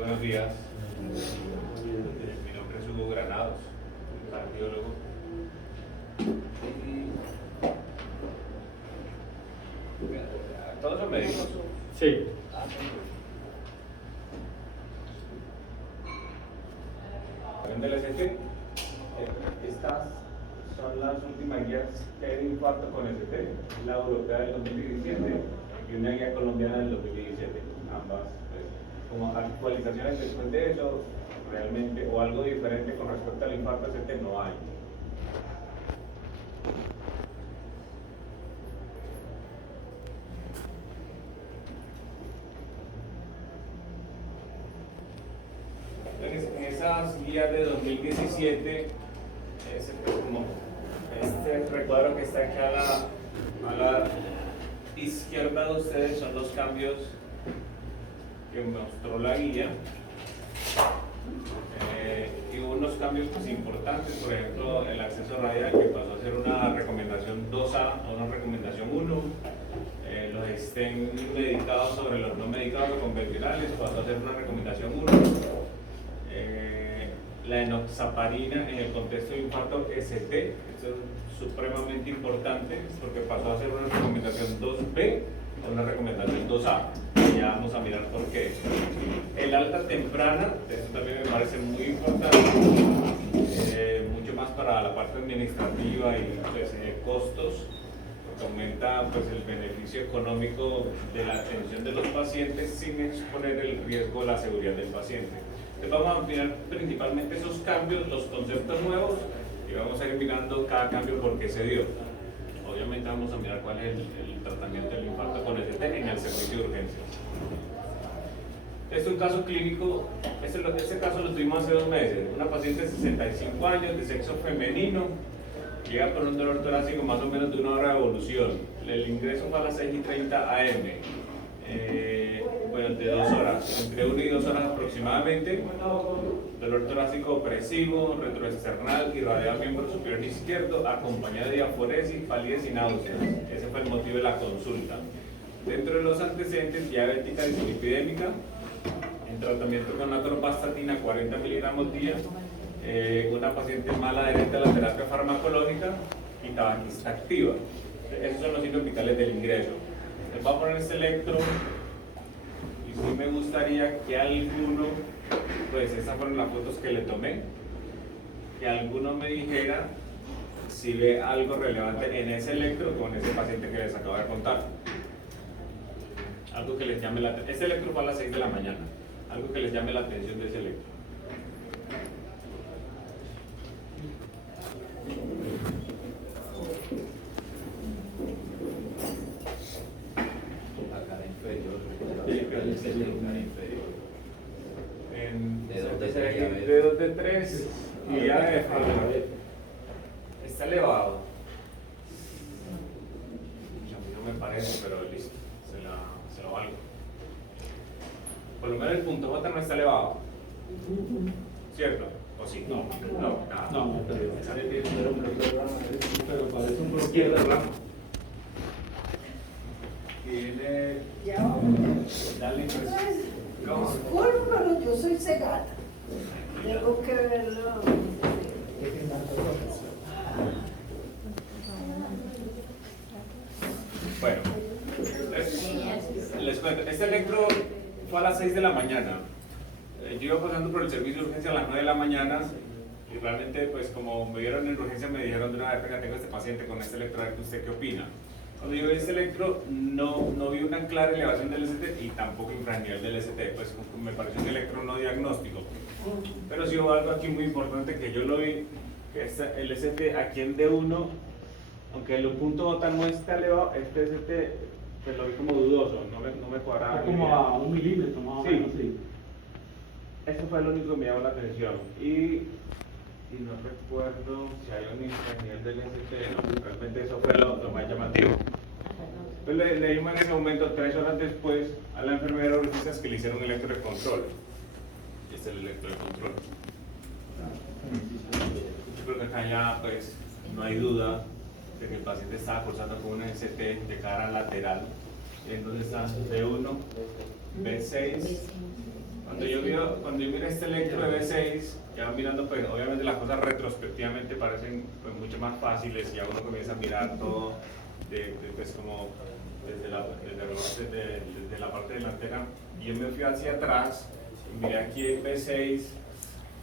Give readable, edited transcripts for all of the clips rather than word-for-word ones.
Buenos días. Mi nombre es Hugo Granados, cardiólogo. ¿Todos son médicos? Sí. Del ST. Estas son las últimas guías que hay de infarto con ST, la europea del 2017 y una guía colombiana del 2017. Ambas, pues, como actualizaciones después de eso, realmente, o algo diferente con respecto al infarto ST no hay. En esas guías de 2017, como este recuadro que está aquí a la izquierda de ustedes son los cambios que mostró la guía. Y hubo unos cambios pues, importantes, por ejemplo, el acceso radial que pasó a ser una recomendación 2A a una recomendación 1. Los estén medicados sobre los no medicados o convencionales pasó a ser una recomendación 1. La enoxaparina en el contexto de infarto ST, eso es supremamente importante porque pasó a ser una recomendación 2B a una recomendación 2A. Ya vamos a mirar por qué. El alta temprana, eso también me parece muy importante, mucho más para la parte administrativa y pues, costos, porque aumenta pues, el beneficio económico de la atención de los pacientes sin exponer el riesgo a la seguridad del paciente. Entonces vamos a mirar principalmente esos cambios, los conceptos nuevos y vamos a ir mirando cada cambio por qué se dio. Obviamente vamos a mirar cuál es el tratamiento del infarto con ST en el servicio de urgencias. Este es un caso clínico, este caso lo tuvimos hace 2 meses. Una paciente de 65 años, de sexo femenino, llega con un dolor torácico más o menos de 1 hora de evolución. El ingreso fue a las 6:30 am. Bueno, de 2 horas, entre 1 y 2 horas aproximadamente. Dolor torácico opresivo, retroesternal, irradiado al miembro superior izquierdo, acompañado de diaforesis, palidez y náuseas. Ese fue el motivo de la consulta. Dentro de los antecedentes, diabética dislipidémica, en tratamiento con atorvastatina 40 miligramos día, una paciente mal adherente a la terapia farmacológica y tabaquista activa. Esos son los signos vitales del ingreso. Les voy a poner este electro y sí me gustaría que alguno, pues esas fueron las fotos que le tomé, que alguno me dijera si ve algo relevante en ese electro con ese paciente que les acabo de contar. Algo que les llame la atención. Este electro fue a las 6 de la mañana. Algo que les llame la atención de ese electro. La cara inferior. Dedos de 3 y ya de está elevado. A mí no me parece, pero listo, se lo valgo. Por lo menos el punto J no está elevado. ¿Cierto? ¿O sí? No, nada. No, pero parece un bloqueo de rama. Tiene. Da la impresión. ¿Cómo? Disculpe, pero yo soy cegada. Tengo que verlo. Bueno, les cuento. Este electro fue a las 6 de la mañana. Yo iba pasando por el servicio de urgencia a las 9 de la mañana y realmente, pues como me vieron en urgencia, me dijeron de una vez, venga, tengo este paciente con este electro, a ver usted qué opina. Cuando yo vi este electro, no vi una clara elevación del ST y tampoco infranivel del ST, pues me pareció un electro no diagnóstico. Pero sí hubo algo aquí muy importante que yo lo vi, que es el ST aquí en D1, aunque el punto J no está elevado, este ST pues lo vi como dudoso, no me cuadraba. Está como a 1 milímetro más o menos, sí. Eso fue lo único que me llamó la atención. Y no recuerdo si hay un infranivel del ST, no, realmente eso fue lo más llamativo. Entonces le dimos en ese momento, 3 horas después, a la enfermera de urgencias que le hicieron un electro de control. Este es el electro de control. Yo creo que acá ya pues no hay duda de que el paciente estaba cursando con una ST de cara lateral. Entonces está B1, B6. Cuando yo vi cuando yo miro este electro de B6, ya mirando, pues obviamente las cosas retrospectivamente parecen pues, mucho más fáciles, ya uno comienza a mirar todo pues, como desde la parte delantera. Yo me fui hacia atrás, y miré aquí el B6,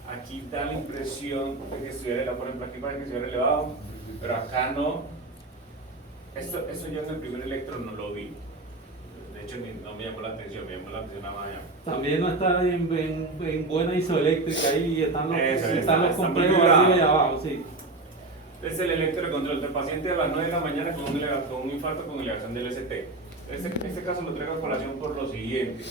aquí da la impresión de que estuviera elevado, por ejemplo aquí parece que estuviera elevado, pero acá no. Esto yo en el primer electro no lo vi. De hecho, no me llamó la atención, me llamó la atención nada más allá. También no está en buena isoeléctrica y están los está complejos muy arriba y abajo, sí. Es el electro de control del paciente a las 9 de la mañana con un infarto con elevación del ST. Este caso lo traigo a colación por lo siguiente.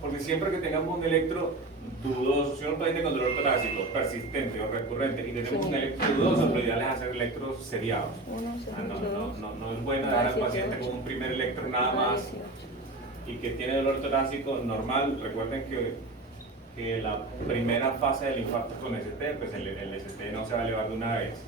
Porque siempre que tengamos un electro dudoso, si un paciente con dolor torácico persistente o recurrente y tenemos un electro dudoso, lo ideal es hacer electros seriados. No es bueno dejar al paciente con un primer electro nada más y que tiene dolor torácico normal. Recuerden que la primera fase del infarto con ST, pues el ST no se va a elevar de una vez.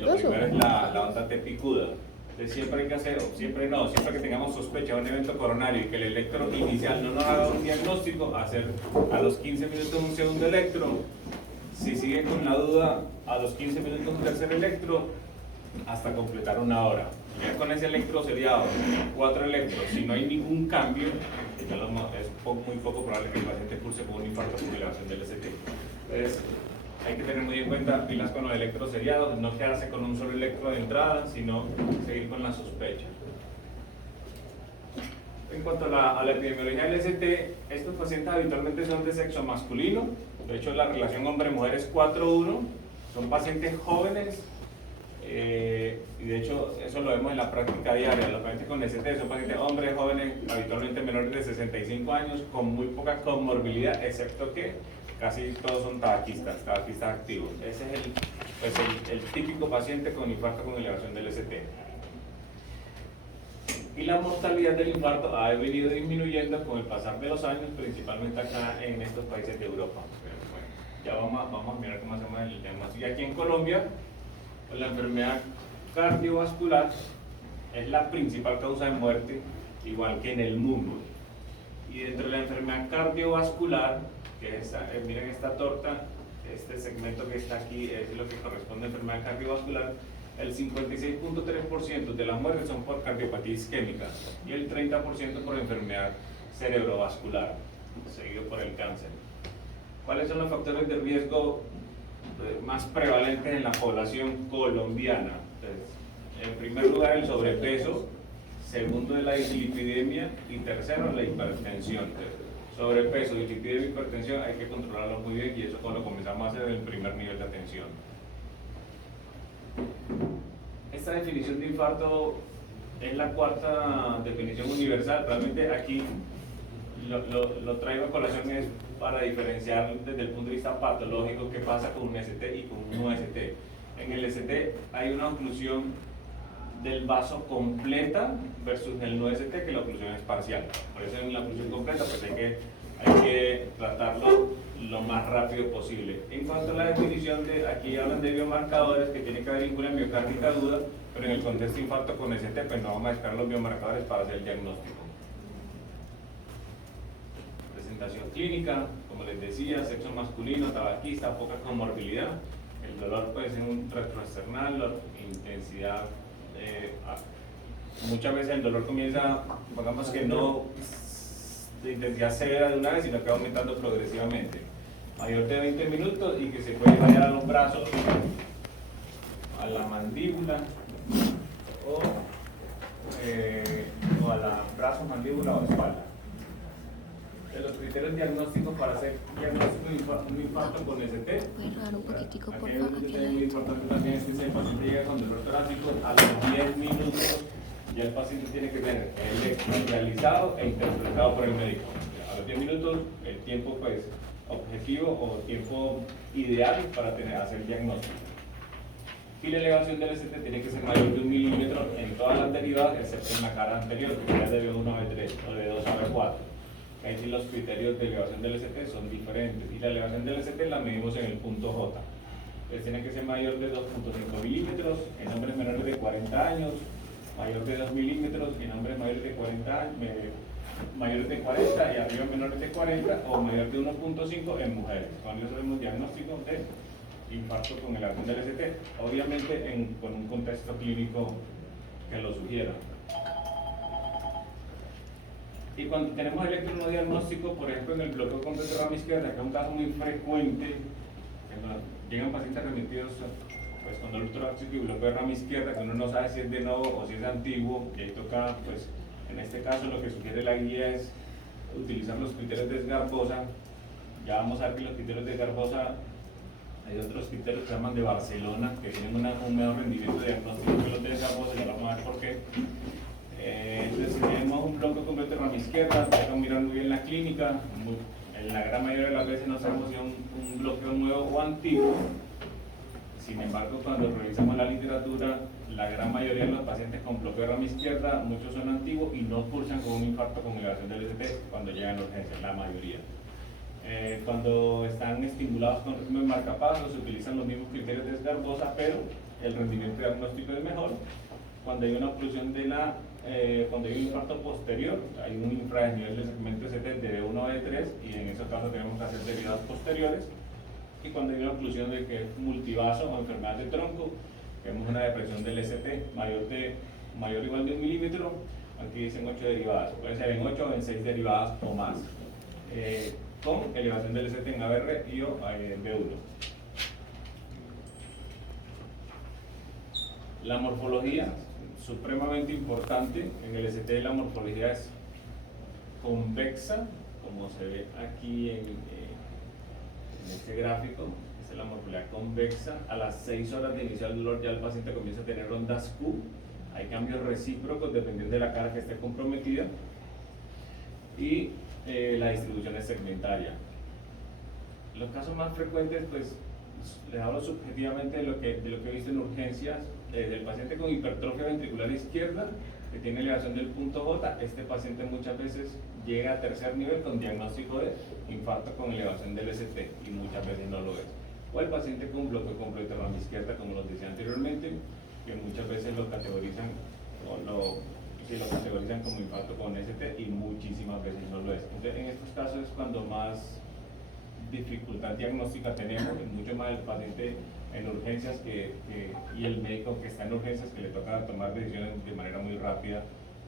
Lo primero es la onda T picuda. Entonces siempre hay que hacer, siempre que tengamos sospecha de un evento coronario y que el electro inicial no nos haga un diagnóstico, hacer a los 15 minutos un segundo electro. Si sigue con la duda, a los 15 minutos un tercer electro, hasta completar una hora. Ya con ese electro seriado, 4 electros, si no hay ningún cambio, es muy poco probable que el paciente curse con un infarto con elevación del ST. Entonces, hay que tener muy en cuenta pilas con los electros seriados, no quedarse con un solo electro de entrada, sino seguir con la sospecha. En cuanto a la epidemiología del ST, estos pacientes habitualmente son de sexo masculino, de hecho la relación hombre-mujer es 4:1, son pacientes jóvenes, y de hecho eso lo vemos en la práctica diaria. Los pacientes con ST son pacientes hombres jóvenes, habitualmente menores de 65 años, con muy poca comorbilidad, excepto que casi todos son tabaquistas activos. Ese es el típico paciente con infarto con elevación del ST. Y la mortalidad del infarto ha venido disminuyendo con el pasar de los años, principalmente acá en estos países de Europa. Bueno, ya vamos a mirar cómo hacemos el diagnóstico. Y aquí en Colombia, la enfermedad cardiovascular es la principal causa de muerte, igual que en el mundo. Y dentro de la enfermedad cardiovascular, que es miren esta torta, este segmento que está aquí es lo que corresponde a enfermedad cardiovascular. El 56.3% de las muertes son por cardiopatía isquémica y el 30% por enfermedad cerebrovascular, seguido por el cáncer. ¿Cuáles son los factores de riesgo más prevalentes en la población colombiana? Entonces, en primer lugar, el sobrepeso, segundo, la dislipidemia y tercero, la hipertensión. Sobrepeso, dislipidemia y hipertensión hay que controlarlo muy bien y eso cuando comenzamos a hacer el primer nivel de atención. Esta definición de infarto es la cuarta definición universal. Realmente aquí lo traigo a colación es para diferenciar desde el punto de vista patológico qué pasa con un ST y con un no ST. En el ST hay una oclusión del vaso completa versus el no ST, que la oclusión es parcial. Por eso en la oclusión completa pues hay que tratarlo lo más rápido posible. En cuanto a la definición aquí hablan de biomarcadores que tiene que haber ninguna miocárdica aguda, pero en el contexto de infarto con ST pues no vamos a descargar los biomarcadores para hacer el diagnóstico. Presentación clínica, como les decía, sexo masculino, tabaquista, poca comorbilidad. El dolor puede ser un retroesternal, la intensidad, muchas veces el dolor comienza, digamos que no de intensidad severa de una vez, sino que va aumentando progresivamente. Mayor de 20 minutos y que se puede variar a los brazos, a la mandíbula o a la brazo, mandíbula o espalda. De los criterios diagnósticos para hacer diagnóstico de un infarto con ST. Muy raro, un poquitico, por Aquí favor. es muy importante también es que si el paciente llega con dolor torácico, a los 10 minutos ya el paciente tiene que tener el electro realizado e interpretado por el médico. A los 10 minutos el tiempo pues objetivo o tiempo ideal para hacer el diagnóstico. Y la elevación del ST tiene que ser mayor de 1 milímetro en todas las derivadas, excepto en la cara anterior, que sería de B1 a B3 o de 2 a B4. Ahí sí los criterios de elevación del ST son diferentes y la elevación del ST la medimos en el punto J. Entonces tiene que ser mayor de 2.5 milímetros en hombres menores de 40 años, mayor de 2 milímetros en hombres mayores de 40 años, mayores de 40 y arriba menores de 40 o mayor de 1.5 en mujeres. Con eso hacemos diagnóstico de infarto con elevación del ST, obviamente con un contexto clínico que lo sugiera. Y cuando tenemos electronodiagnóstico, por ejemplo en el bloqueo completo de rama izquierda, que es un caso muy frecuente, que llegan pacientes remitidos pues, con dolor torácico y bloqueo de rama izquierda, que uno no sabe si es de nuevo o si es antiguo, y ahí toca, pues en este caso lo que sugiere la guía es utilizar los criterios de Sgarbosa. Ya vamos a ver que los criterios de Sgarbosa, hay otros criterios que se llaman de Barcelona, que tienen un mejor rendimiento de diagnóstico que los de Sgarbosa, y vamos a ver por qué. Entonces tenemos un bloqueo completo de rama izquierda, tenemos que mirar muy bien la clínica, en la gran mayoría de las veces no sabemos si es un bloqueo nuevo o antiguo. Sin embargo, cuando revisamos la literatura, la gran mayoría de los pacientes con bloqueo de rama izquierda, muchos son antiguos y no cursan con un infarto con elevación del ST cuando llegan a urgencia, la mayoría. Cuando están estimulados con régimen marcapasos, se utilizan los mismos criterios de Sgarbosa, pero el rendimiento diagnóstico es mejor. Cuando hay una oclusión cuando hay un infarto posterior, hay un infradesnivel del segmento ST de B1 o B3 y en esos casos tenemos que hacer derivados posteriores. Y cuando hay una oclusión de que es multivaso o enfermedad de tronco, vemos una depresión del ST mayor o igual de 1 milímetro, aquí dicen 8 derivadas, puede ser en 8 o en 6 derivadas o más, con elevación del ST en ABR y o B1. La morfología, supremamente importante, en el ST la morfología es convexa, como se ve aquí en este gráfico. Esta es la morfología convexa. A las 6 horas de iniciar el dolor ya el paciente comienza a tener ondas Q. Hay cambios recíprocos dependiendo de la cara que esté comprometida. Y la distribución es segmentaria. Los casos más frecuentes, pues, les hablo subjetivamente de lo que he visto en urgencias, del paciente con hipertrofia ventricular izquierda, que tiene elevación del punto J. Este paciente muchas veces llega a tercer nivel con diagnóstico de infarto con elevación del ST y muchas veces no lo es. O el paciente con bloqueo completo de rama izquierda, como los decía anteriormente, que muchas veces lo categorizan lo categorizan como infarto con ST y muchísimas veces no lo es. Entonces, en estos casos es cuando más dificultad diagnóstica tenemos, mucho más el paciente en urgencias y el médico que está en urgencias, que le toca tomar decisiones de manera muy rápida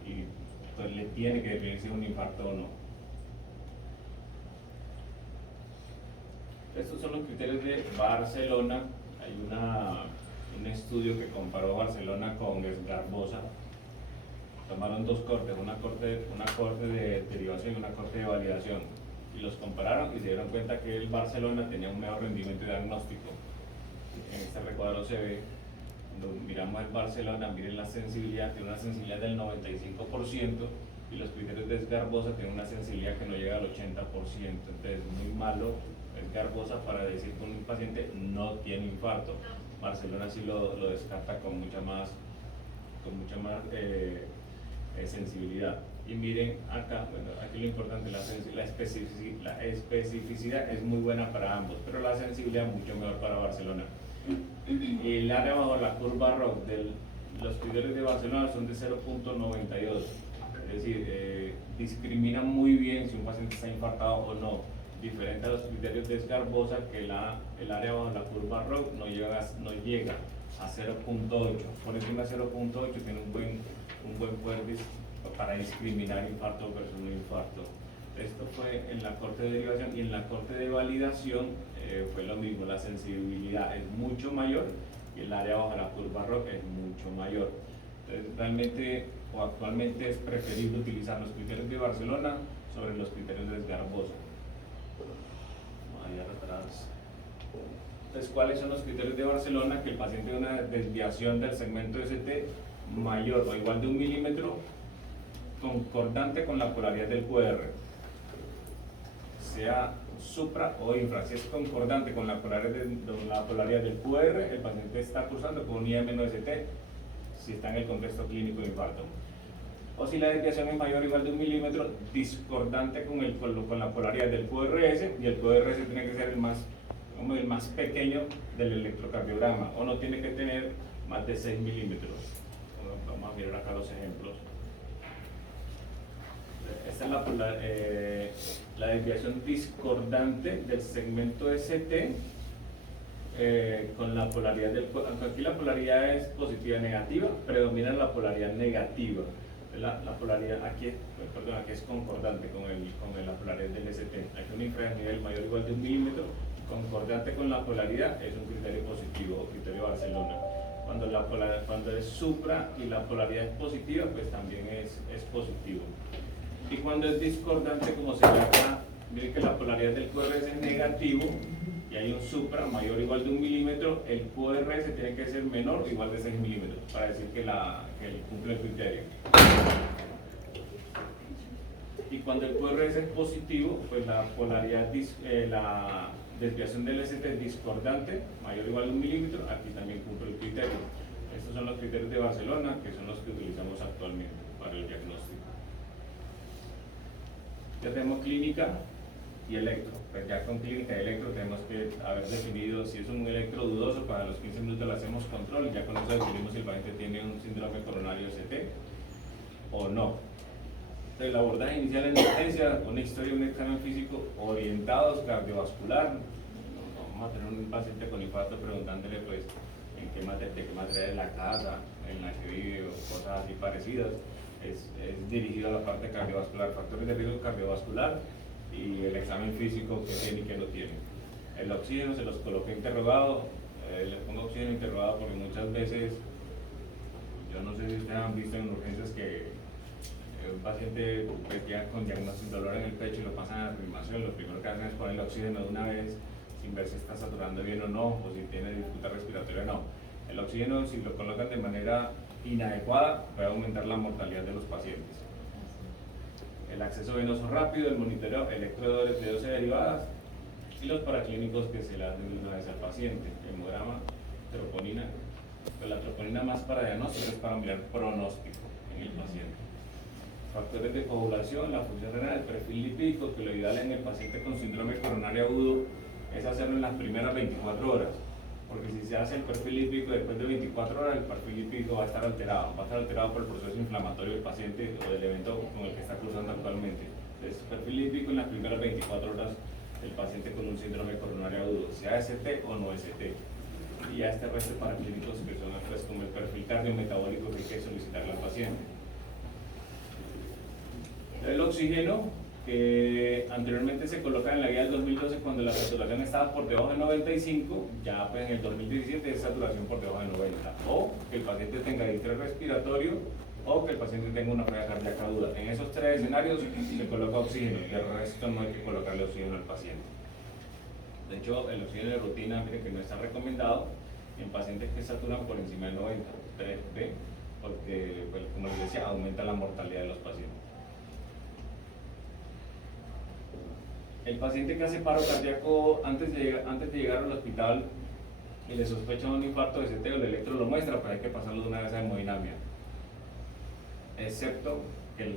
y entonces le tiene que definir si es un infarto o no. Estos son los criterios de Barcelona. Hay un estudio que comparó Barcelona con Sgarbosa. Tomaron dos cortes, una corte de derivación y una corte de validación, y los compararon y se dieron cuenta que el Barcelona tenía un mejor rendimiento diagnóstico. En este recuadro se ve, cuando miramos el Barcelona, miren la sensibilidad, tiene una sensibilidad del 95%, y los criterios de Sgarbosa tienen una sensibilidad que no llega al 80%. Entonces es muy malo Sgarbosa para decir que un paciente no tiene infarto. Barcelona sí lo descarta con mucha más sensibilidad. Y miren acá, bueno, aquí lo importante, la especificidad es muy buena para ambos, pero la sensibilidad mucho mejor para Barcelona. Y el área bajo la curva ROC de los criterios de Barcelona son de 0.92, es decir, discriminan muy bien si un paciente está infartado o no, diferente a los criterios de Sgarbosa, que el área bajo la curva ROC no llega a 0.8, por encima de 0.8 tiene un buen poder para discriminar infarto versus no infarto. Esto fue en la corte de derivación, y en la corte de validación fue lo mismo, la sensibilidad es mucho mayor y el área bajo la curva ROC es mucho mayor. Entonces, realmente o actualmente es preferible utilizar los criterios de Barcelona sobre los criterios de Sgarbosa. Ahí atrás. Entonces, ¿cuáles son los criterios de Barcelona? Que el paciente tiene una desviación del segmento ST mayor o igual de 1 milímetro, concordante con la polaridad del QR, sea supra o infra. Si es concordante con la polaridad del QR, el paciente está cursando con un IM-ST si está en el contexto clínico de infarto. O si la desviación es mayor o igual de 1 milímetro, discordante con la polaridad del QRS, y el QRS tiene que ser el más pequeño del electrocardiograma, o no tiene que tener más de 6 milímetros. Vamos a mirar acá los ejemplos. Esta es la desviación discordante del segmento ST con la polaridad del cuerpo. Aunque aquí la polaridad es positiva y negativa, predomina la polaridad negativa. La polaridad aquí, perdón, aquí es concordante con la polaridad del ST. Aquí un infranivel mayor o igual de 1 milímetro, concordante con la polaridad, es un criterio positivo o criterio Barcelona. Cuando es supra y la polaridad es positiva, pues también es positivo. Y cuando es discordante, como se ve acá, miren que la polaridad del QRS es negativo y hay un supra mayor o igual de 1 milímetro, el QRS tiene que ser menor o igual de 6 milímetros para decir que cumple el criterio. Y cuando el QRS es positivo, pues la polaridad, la desviación del ST es discordante, mayor o igual de 1 milímetro, aquí también cumple el criterio. Estos son los criterios de Barcelona, que son los que utilizamos actualmente para el diagnóstico. Ya tenemos clínica y electro. Pues ya con clínica y electro tenemos que haber definido si es un electro dudoso, para los 15 minutos le hacemos control y ya con eso definimos si el paciente tiene un síndrome coronario ST o no. Entonces, el abordaje inicial en emergencia, una historia y un examen físico orientados cardiovascular. Vamos a tener un paciente con infarto preguntándole pues de qué materia es la casa en la que vive o cosas así parecidas. Es dirigido a la parte cardiovascular, factores de riesgo cardiovascular y el examen físico que tiene y que no tiene. El oxígeno se los coloqué interrogado, le pongo oxígeno interrogado porque muchas veces, yo no sé si ustedes han visto en urgencias que un paciente pues, llega con diagnóstico de dolor en el pecho y lo pasan a reanimación, lo primero que hacen es ponerle oxígeno de una vez sin ver si está saturando bien o no, o si tiene dificultad respiratoria o no. El oxígeno, si lo colocan de manera inadecuada, puede aumentar la mortalidad de los pacientes. El acceso venoso rápido, el monitoreo electrodos de dosis derivadas y los paraclínicos que se le hacen de una vez al paciente. Hemograma, troponina. Pues la troponina más para diagnóstico es para mirar pronóstico en el paciente. Factores de coagulación, la función renal, el perfil lipídico, que lo ideal en el paciente con síndrome coronario agudo es hacerlo en las primeras 24 horas. Porque si se hace el perfil lipídico después de 24 horas, el perfil lipídico va a estar alterado por el proceso inflamatorio del paciente o del evento con el que está cruzando actualmente. Entonces, perfil lipídico en las primeras 24 horas del paciente con un síndrome coronario agudo, sea ST o no ST. Y ya este resto de paraclínicos que son pues, como el perfil cardiometabólico que hay que solicitarle al paciente. El oxígeno, que anteriormente se coloca en la guía del 2012 cuando la saturación estaba por debajo de 95, ya pues en el 2017 es saturación por debajo de 90, o que el paciente tenga distrés respiratorio o que el paciente tenga una falla cardíaca aguda. En esos tres escenarios se coloca oxígeno, y el resto no hay que colocarle oxígeno al paciente. De hecho, el oxígeno de rutina, miren que no está recomendado en pacientes que saturan por encima de 90, 3B, porque pues, como les decía, aumenta la mortalidad de los pacientes. El paciente que hace paro cardíaco antes de llegar al hospital y le sospecha un infarto de ST o el electro lo muestra, pues hay que pasarlo de una vez a hemodinamia. Excepto que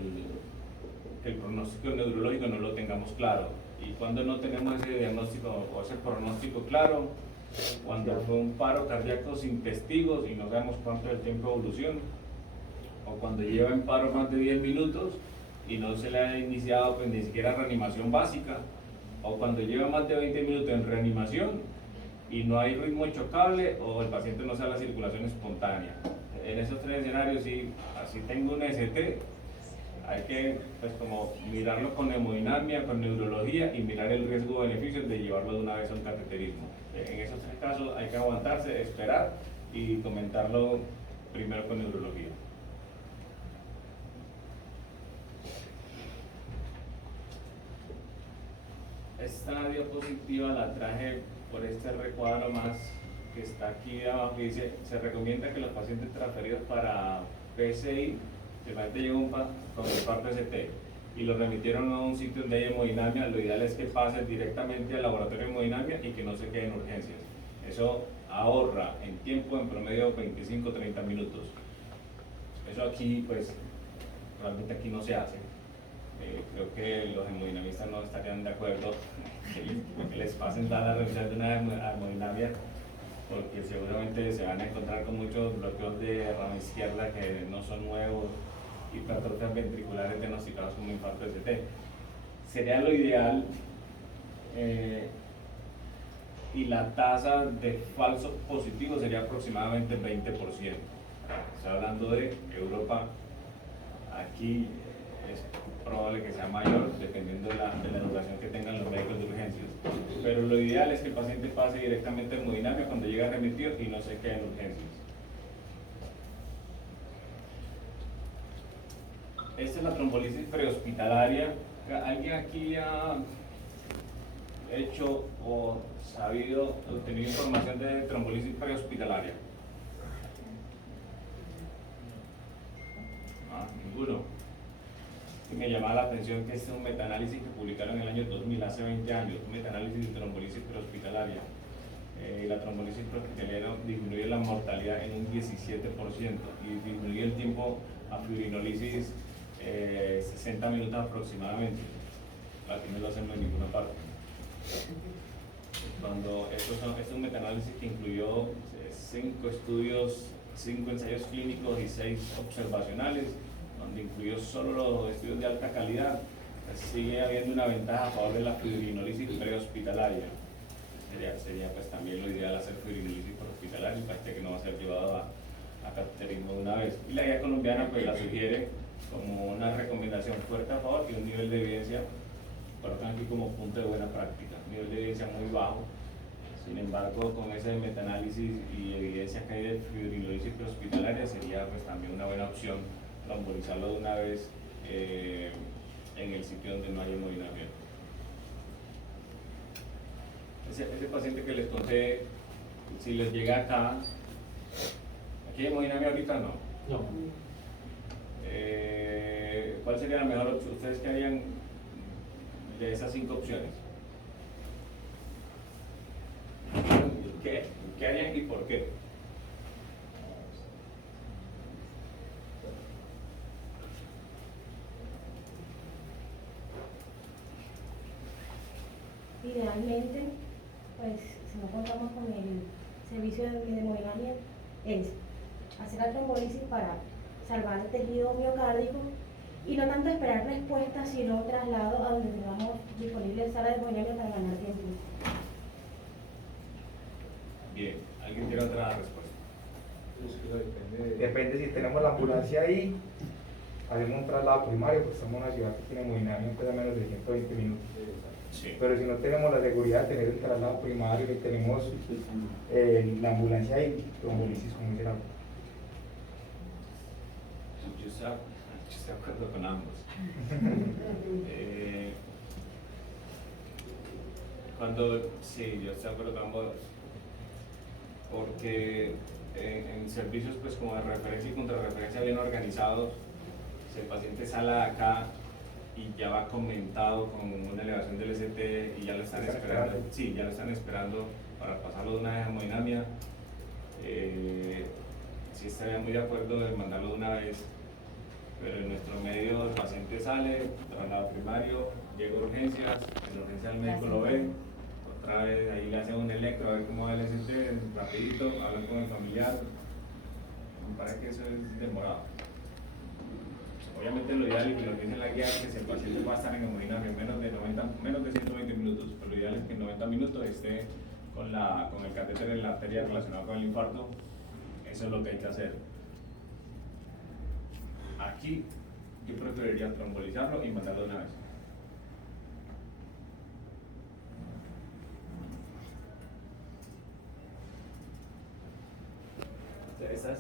el pronóstico neurológico no lo tengamos claro. Y cuando no tenemos ese diagnóstico o ese pronóstico claro, cuando fue un paro cardíaco sin testigos y no sabemos cuánto es el tiempo de evolución, o cuando lleva en paro más de 10 minutos y no se le ha iniciado pues, ni siquiera reanimación básica, o cuando lleva más de 20 minutos en reanimación y no hay ritmo chocable o el paciente no sale a circulación espontánea. En esos tres escenarios, si así tengo un ST, hay que pues, como mirarlo con hemodinamia, con neurología y mirar el riesgo-beneficio de llevarlo de una vez a un cateterismo. En esos tres casos hay que aguantarse, esperar y comentarlo primero con neurología. Esta diapositiva la traje por este recuadro más que está aquí abajo y dice, se recomienda que los pacientes transferidos para PSI, si el paciente llegó con infarto ST y lo remitieron a un sitio donde hay hemodinamia, lo ideal es que pase directamente al laboratorio de hemodinamia y que no se quede en urgencias. Eso ahorra en tiempo, en promedio 25-30 minutos. Eso aquí, pues, realmente aquí no se hace. Creo que los hemodinamistas no estarían de acuerdo que les pasen toda la revisión de una hemodinamia, porque seguramente se van a encontrar con muchos bloqueos de rama izquierda que no son nuevos hipertrofias ventriculares diagnosticadas como infarto ST. Sería lo ideal, y la tasa de falsos positivos sería aproximadamente 20%. Está hablando de Europa, aquí es probable que sea mayor dependiendo de la educación que tengan los médicos de urgencias, pero lo ideal es que el paciente pase directamente a hemodinamia cuando llega remitido y no se quede en urgencias. Esta es la trombolisis prehospitalaria. ¿Alguien aquí ha hecho o sabido o tenido información de trombolisis prehospitalaria? Ninguno. Y me llamaba la atención que este es un metaanálisis que publicaron en el año 2000, hace 20 años, un metaanálisis de trombolisis prehospitalaria. La trombolisis prehospitalaria disminuye la mortalidad en un 17% y disminuye el tiempo a fibrinolisis 60 minutos aproximadamente. Aquí no lo hacemos en ninguna parte. Cuando esto es un metaanálisis que incluyó 5 estudios, 5 ensayos clínicos y 6 observacionales, donde incluyó solo los estudios de alta calidad, sigue habiendo una ventaja a favor de la fibrinolisis prehospitalaria. Sería pues también lo ideal hacer fibrinolisis prehospitalaria, parece que no va a ser llevado a cateterismo de una vez. Y la guía colombiana pues la sugiere como una recomendación fuerte a favor y un nivel de evidencia, colocan aquí como punto de buena práctica, un nivel de evidencia muy bajo. Sin embargo, con ese metaanálisis y evidencia que hay de fibrinolisis prehospitalaria, sería pues también una buena opción trombolizarlo de una vez en el sitio donde no hay hemodinamia. Ese paciente que les conté, si les llega acá, ¿aquí hay hemodinamia ahorita? No. No. ¿Cuál sería la mejor opción? ¿Ustedes qué harían de esas 5 opciones? ¿Qué harían y por qué? Idealmente, pues si no contamos con el servicio de hemodinamia, es hacer la trombolisis para salvar el tejido miocárdico y no tanto esperar respuesta, sino traslado a donde tengamos disponible sala de hemodinamia para ganar tiempo. Bien, ¿alguien tiene otra respuesta? Depende si tenemos la ambulancia ahí, hacemos un traslado primario, pues estamos en una ciudad que tiene hemodinamia pues a menos de 120 minutos. Sí. Pero si no tenemos la seguridad de tener un traslado primario, que tenemos la ambulancia ahí, trombolisis como dice la Yo estoy de acuerdo con ambos. Sí, yo estoy de acuerdo con ambos, porque en servicios pues como de referencia y contrarreferencia bien organizados, si el paciente sale de acá y ya va comentado con una elevación del ST y ya lo están esperando, sí, ya lo están esperando para pasarlo de una vez a hemodinamia, sí estaría muy de acuerdo en mandarlo de una vez. Pero en nuestro medio el paciente sale, traslado primario, llega a urgencias, en urgencia el médico lo ve, otra vez ahí le hacen un electro a ver cómo va el ST, rapidito, hablan con el familiar, me parece que eso es demorado. Obviamente lo ideal, y lo que dice la guía, es que si el paciente va a estar en hemodinamia menos de 120 minutos, pero lo ideal es que en 90 minutos esté con el catéter en la arteria relacionado con el infarto. Eso es lo que hay que hacer. Aquí yo preferiría trombolizarlo y mandarlo de una vez.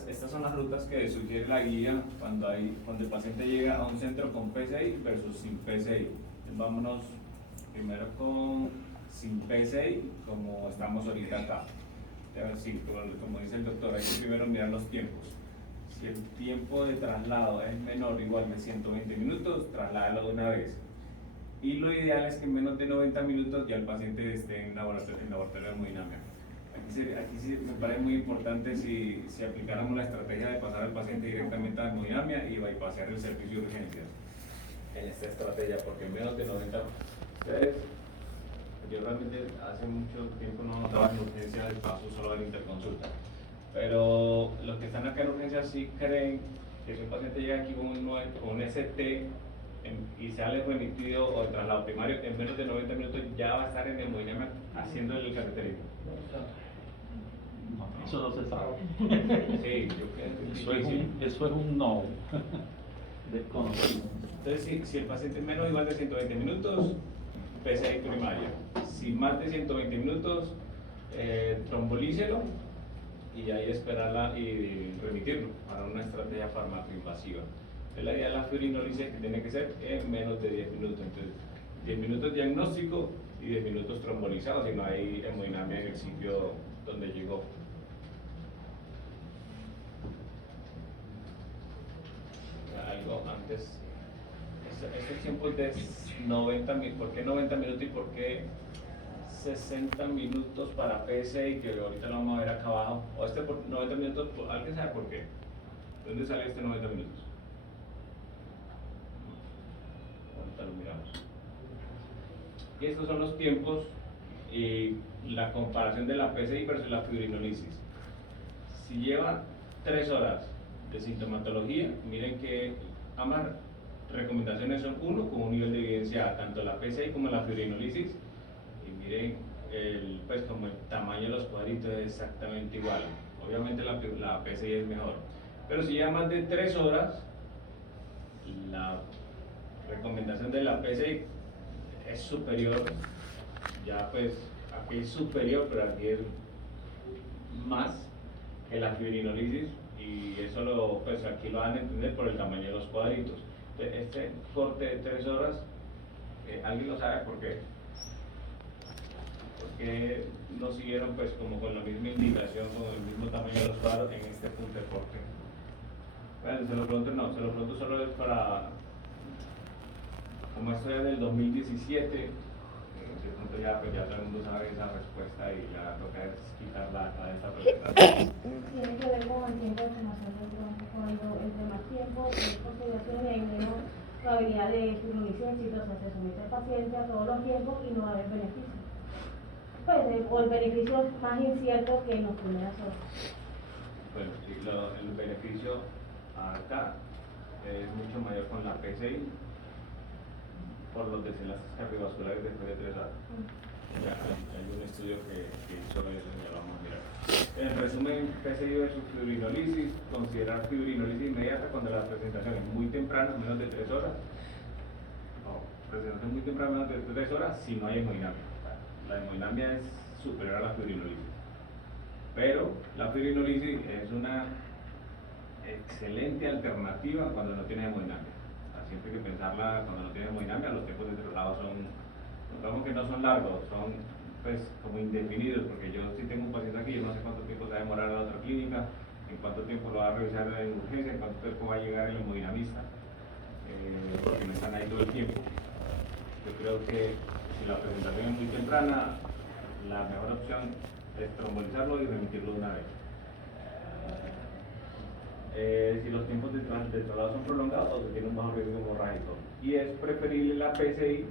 Estas son las rutas que sugiere la guía cuando el paciente llega a un centro con PCI versus sin PCI. Entonces vámonos primero con sin PCI, como estamos ahorita acá. Sí, como dice el doctor, hay que primero mirar los tiempos. Si el tiempo de traslado es menor o igual de 120 minutos, trasládalo de una vez. Y lo ideal es que en menos de 90 minutos ya el paciente esté en laboratorio de hemodinamia. Aquí sí me parece muy importante si aplicáramos la estrategia de pasar al paciente directamente a hemodinamia y bypassar el servicio de urgencias en esta estrategia, porque en menos de 90 ustedes, yo realmente hace mucho tiempo no daba en urgencia el paso solo de la interconsulta, pero los que están acá en urgencia sí creen que si un paciente llega aquí con con un ST y sale remitido o de traslado primario, en menos de 90 minutos ya va a estar en hemodinamia haciendo el cateterismo. No, eso no se sabe. Sí, yo creo que es Eso es difícil. eso es un no. Desconocido. Entonces, si el paciente es menos o igual de 120 minutos, PCI primaria. Si más de 120 minutos, trombolícelo y ahí esperarla y remitirlo para una estrategia farmacoinvasiva. Entonces, la idea de la fibrinólisis que tiene que ser en menos de 10 minutos. Entonces, 10 minutos diagnóstico y 10 minutos trombolizados si no hay hemodinamia en el sitio donde llegó. Algo antes. Este tiempo es de 90 minutos. ¿Por qué 90 minutos y por qué 60 minutos para PSI? Que ahorita lo vamos a ver acá abajo. O este por 90 minutos, ¿alguien sabe por qué? ¿De dónde sale este 90 minutos? Ahorita lo miramos. Y estos son los tiempos y la comparación de la PSI versus la fibrinólisis. Si lleva 3 horas de sintomatología, miren que ambas recomendaciones son uno con un nivel de evidencia tanto la PSI como la fibrinólisis, y miren pues como el tamaño de los cuadritos es exactamente igual. Obviamente la PSI es mejor, pero si lleva más de 3 horas, la recomendación de la PSI es superior, ya pues aquí es superior, pero aquí es más que la fibrinólisis, y eso pues aquí lo van a entender por el tamaño de los cuadritos. Entonces, este corte de 3 horas, ¿alguien lo sabe por qué? Porque no siguieron pues como con la misma indicación, con el mismo tamaño de los cuadros en este punto de corte. Bueno, se lo pregunto solo es para, como esto es del 2017, en ese punto ya, pues ya todo el mundo sabe esa respuesta y ya toca es quitarla a esta presentación. Tiene que ver con el tiempo de formación del tronco. Cuando entre más tiempo de consideración hay menos probabilidad de fibrosis exitosa. Se somete al paciente a todos los tiempos y no va a haber beneficio. Pues, o el beneficio más incierto que en las primeras horas. Bueno, sí, el beneficio acá es mucho mayor con la PCI por los desenlaces cardiovasculares después de 3 horas. Ya hay un estudio que hizo eso, ya lo vamos a mirar. En resumen, PCI versus fibrinólisis, considerar fibrinólisis inmediata cuando la presentación es muy temprana, menos de 3 horas. O presentación muy temprana, menos de 3 horas, si no hay hemodinamia. La hemodinamia es superior a la fibrinólisis. Pero la fibrinólisis es una excelente alternativa cuando no tiene hemodinamia. Siempre hay que pensarla cuando no tiene hemodinamia, los tiempos de traslado notamos que no son largos, son pues como indefinidos, porque yo si tengo un paciente aquí, yo no sé cuánto tiempo se va a demorar a la otra clínica, en cuánto tiempo lo va a revisar en urgencia, en cuánto tiempo va a llegar el hemodinamista, porque no están ahí todo el tiempo. Yo creo que si la presentación es muy temprana, la mejor opción es trombolizarlo y remitirlo de una vez. Si los tiempos de traslado son prolongados o se tiene un bajo riesgo hemorrágico. Y es preferible la PCI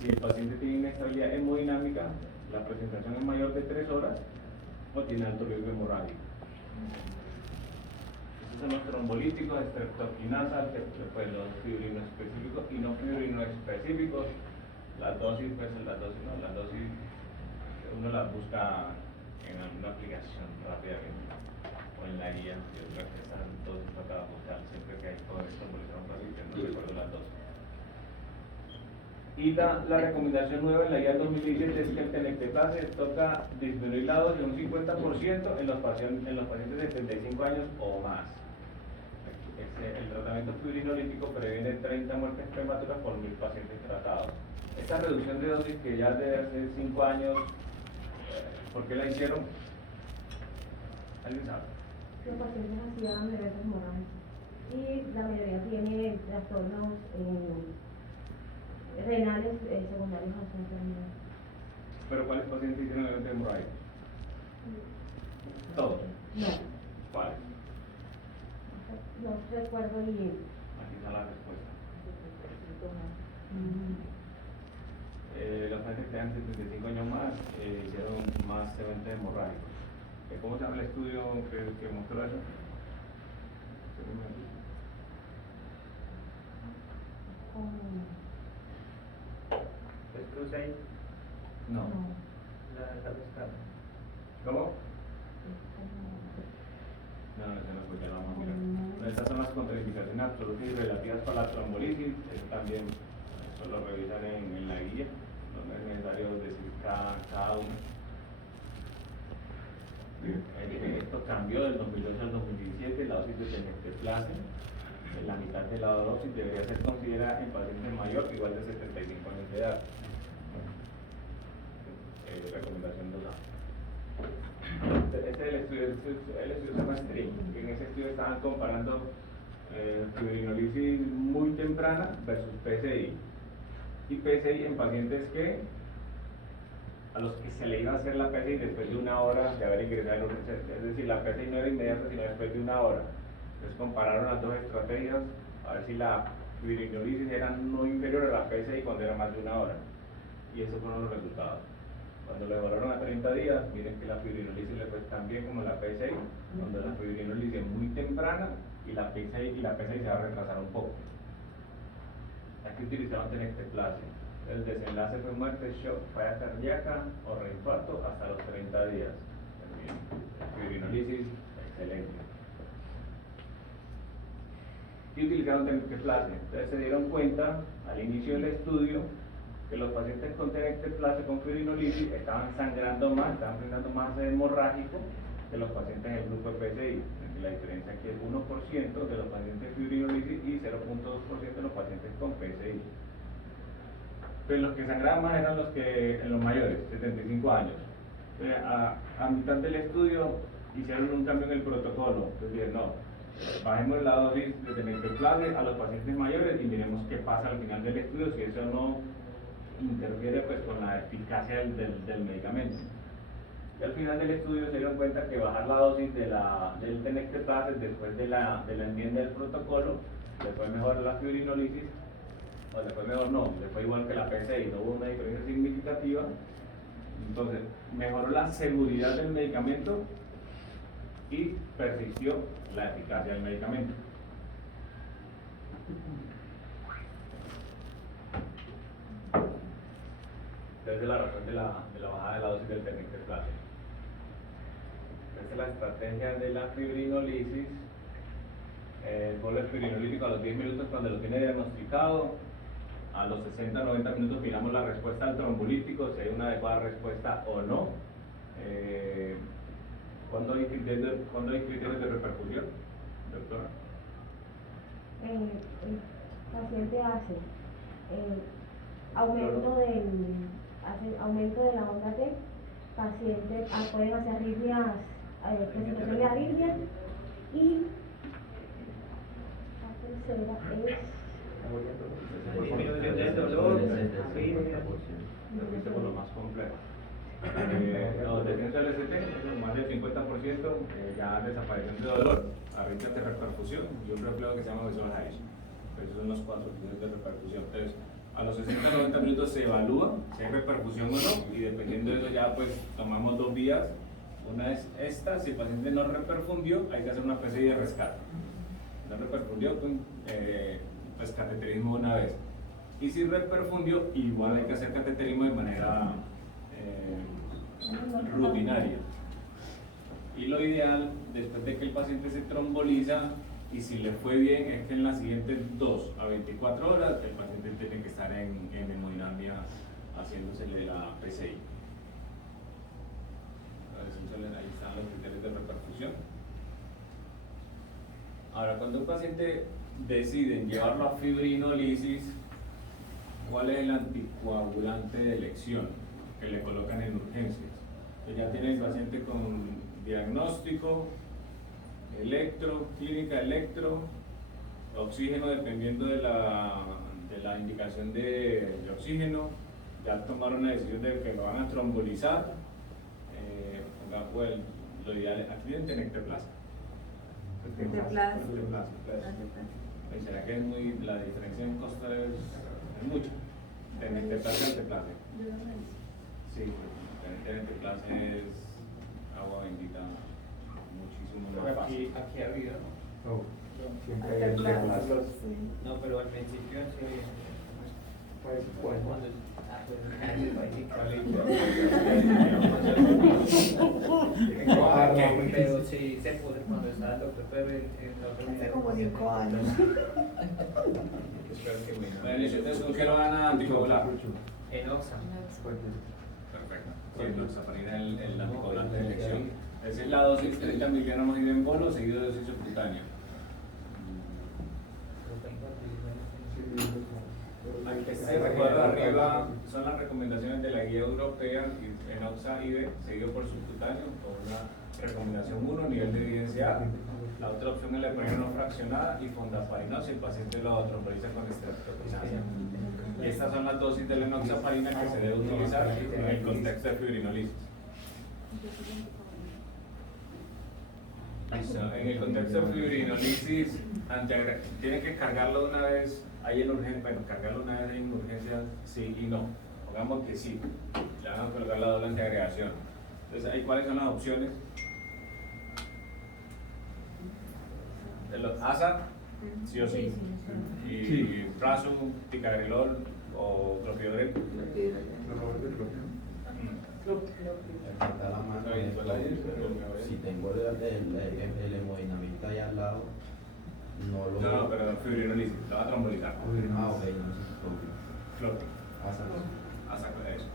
si el paciente tiene inestabilidad hemodinámica, la presentación es mayor de 3 horas o tiene alto riesgo hemorrágico. Estos son los trombolíticos, estreptoquinasa, pues los fibrinoespecíficos y no fibrinoespecíficos. Las dosis, pues las dosis uno las busca en alguna aplicación rápidamente o en la guía. Yo creo que esas dosis toca buscar siempre que hay poderes trombolizar un paciente, no recuerdo las dosis. Y la recomendación nueva en la guía 2017 es que el tenecteplase toca disminuir la dosis un 50% en los pacientes de 75 años o más. El tratamiento fibrinolítico previene 30 muertes prematuras por 1000 pacientes tratados. Esta reducción de dosis que ya desde hace 5 años, ¿por qué la hicieron? ¿Alguien sabe? Los pacientes hacían eventos hemorrágicos y la mayoría tiene trastornos renales secundarios a su enfermedad. ¿Pero cuáles pacientes hicieron eventos hemorrágicos? ¿Todos? No, ¿Cuáles? no recuerdo bien. Aquí está la respuesta. Los pacientes que tenían 75 años más hicieron más eventos hemorrágicos. ¿Cómo se llama el estudio que mostró eso? con... ¿Es Cruz ahí? No. La pescada. ¿Cómo? No, eso no fue, ya lo vamos a mirar. Estas son las contraindicaciones absolutas y relativas para la trombolisis. Eso también, eso lo revisan en la guía. No es necesario decir cada uno. Esto cambió del 2012 al 2017. La dosis de tenecteplase, la mitad de la dosis debería ser considerada en pacientes mayores igual de 75 años de edad. Recomendación 2A. Este es el estudio se llama STRING. En ese estudio estaban comparando fibrinolisis muy temprana versus PCI. Y PCI en pacientes a los que se le iba a hacer la PCI después de una hora de haber ingresado en urgencia. Es decir, la PCI no era inmediata, sino después de una hora. Entonces compararon las dos estrategias a ver si la fibrinolisis era no inferior a la PCI cuando era más de una hora. Y esos fueron los resultados. Cuando lo evaluaron a 30 días, miren que la fibrinolisis le fue tan bien como la PCI, donde la fibrinolisis es muy temprana y la PCI se va a retrasar un poco. Aquí utilizaron tenecteplase. El desenlace fue muerte, shock, falla cardíaca o reinfarto hasta los 30 días. Fibrinolisis, excelente. Y utilizaron tenecteplase. Entonces se dieron cuenta al inicio del estudio que los pacientes con tenecteplase con fibrinolisis estaban sangrando más, estaban presentando más hemorrágico que los pacientes del grupo de PCI. La diferencia aquí es 1% de los pacientes de fibrinolisis y 0.2% de los pacientes con PCI. Pero los que sangraban más eran los mayores, 75 años. A mitad del estudio hicieron un cambio en el protocolo. Entonces, no, bajemos la dosis de tenecteplase a los pacientes mayores y miremos qué pasa al final del estudio, si eso no interfiere pues con la eficacia del medicamento. Y al final del estudio se dieron cuenta que bajar la dosis del tenecteplase después de la enmienda del protocolo le fue mejor la fibrinolisis, o le fue mejor no, le fue igual que la PCI, no hubo una diferencia significativa. Entonces mejoró la seguridad del medicamento y persistió la eficacia del medicamento. Esa es la razón de la bajada de la dosis del tenecteplase. Esta es la estrategia de la fibrinolisis. El bolo fibrinolítico a los 10 minutos cuando lo tiene diagnosticado. A los 60-90 minutos miramos la respuesta al trombolítico, si hay una adecuada respuesta o no. ¿Cuándo hay criterios de repercusión, doctora? El paciente hace aumento de la onda T, pacientes pueden hacer arritmias, presentación de arritmias, y la tercera es Disminución del dolor, por lo más complejo. Los descensos del LST, más del 50%, ya desaparición de dolor, arritmias de repercusión y un reflejo que se llama visual Harris. Esos son los 4 criterios de repercusión. Entonces, a los 60-90 minutos se evalúa si hay repercusión o no, y dependiendo de eso ya pues tomamos 2 vías. Una es esta, si el paciente no reperfundió, hay que hacer una PCI de rescate. No reperfundió, pues cateterismo una vez. Y si reperfundió, igual hay que hacer cateterismo de manera rutinaria. Y lo ideal, después de que el paciente se tromboliza, y si le fue bien, es que en las siguientes 2 a 24 horas el paciente tiene que estar en hemodinamia haciéndosele la PCI. Ahí están los criterios de reperfusión. Ahora, cuando un paciente decide llevarlo a fibrinolisis, ¿cuál es el anticoagulante de elección que le colocan en urgencias? Entonces ya tiene el paciente con diagnóstico, clínica electro, oxígeno dependiendo de la indicación de oxígeno, ya tomaron la decisión de que lo van a trombolizar, pues, lo ideal es aquí en tenecteplase. ¿Será que la diferencia en costo es mucho? Tenecteplase al teplase. Sí, tenecteplase es agua bendita, muchísimo más fácil. Aquí arriba, ¿no? No, siempre hay el No, pero al principio sí. Hace 5 años. Pero sí se puede cuando está el doctor Pérez Hace como 5 años. Espero que bueno. Bueno, listo. Entonces, ¿con qué lo van a anticoagular? En Oxa. Perfecto. Sí, noxaparina es el anticoagulante de elección. Esa es la dosis 30 miligramos de en bolo seguido de dosis subcutánea. Al que se recuerda arriba son las recomendaciones de la guía europea en Oxa IV seguido por subcutáneo con una recomendación 1, nivel de evidencia A. La otra opción es la heparina no fraccionada y fondaparinol si el paciente lo tromboliza con estreptococcina. Y estas son las dosis de la enoxaparina que se debe utilizar en el contexto de fibrinolisis. Listo. En el contexto de fibrinolisis, tienen que cargarlo una vez ahí en urgencia, bueno, cargarlo una vez en urgencia, sí y no. Pongamos que sí, le van a colocar la doble antiagregación. Entonces, ahí cuáles son las opciones. De los ASA, sí o sí. Y Prasu, Ticagrelol o Clopidogrel. Falta la mano, si tengo el hemodinamita ahí al lado, no lo... No, pero fibrinolisis, lo va a trombolizar. Ah, ok, no se Clopi. preocupe. Eso.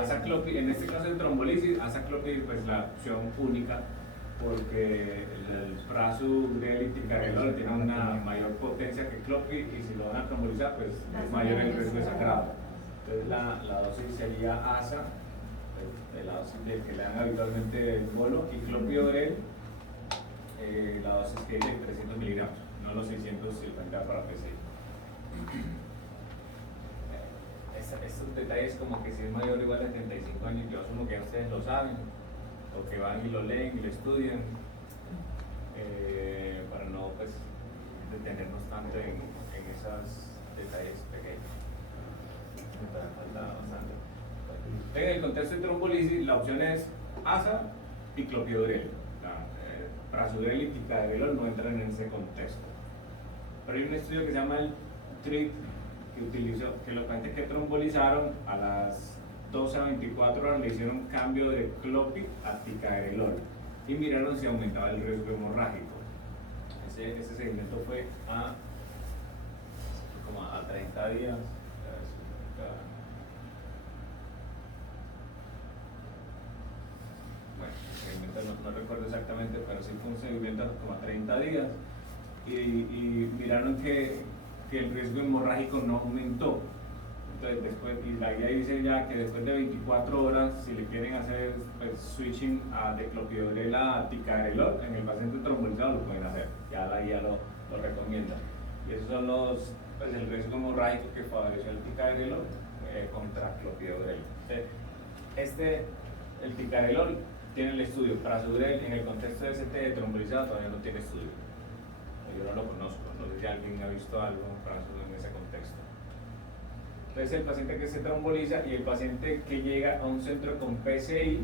Azaclopi, en este caso de trombolisis, azaclopi pues la opción única porque el prasugrel y ticagrelol tienen una mayor potencia que clopi y si lo van a trombolizar pues es mayor el riesgo de sangrado. Entonces la dosis sería ASA, de la dosis de que le dan habitualmente el bolo, y clopidogrel, la dosis que es de 300 miligramos, no los 650 para PCI. Estos detalles como que si es mayor o igual a 75 años, yo asumo que ya ustedes lo saben, o que van y lo leen y lo estudian, para no pues detenernos tanto en esos detalles pequeños. Falta bastante. En el contexto de trombolisis, la opción es ASA y clopidogrel. Prasugrel y ticagrelol no entran en ese contexto. Pero hay un estudio que se llama el TRIT que los pacientes que trombolizaron a las 12 a 24 horas le hicieron cambio de clopi a ticagrelol y miraron si aumentaba el riesgo hemorrágico. Ese seguimiento fue como a 30 días. Bueno, el seguimiento no recuerdo exactamente, pero sí fue un seguimiento como a 30 días y miraron que el riesgo hemorrágico no aumentó. Entonces, después, y la guía dice ya que después de 24 horas, si le quieren hacer pues, switching de clopidogrel a ticagrelol, en el paciente trombolizado lo pueden hacer, ya la guía lo recomienda. Y esos son pues, el riesgo hemorrágico que favoreció el ticagrelol contra clopidogrel. El ticagrelol tiene el estudio, prasugrel en el contexto de ST de trombolizado todavía no tiene estudio. Yo no lo conozco, no sé si alguien ha visto algo en ese contexto. Entonces el paciente que se tromboliza y el paciente que llega a un centro con PCI,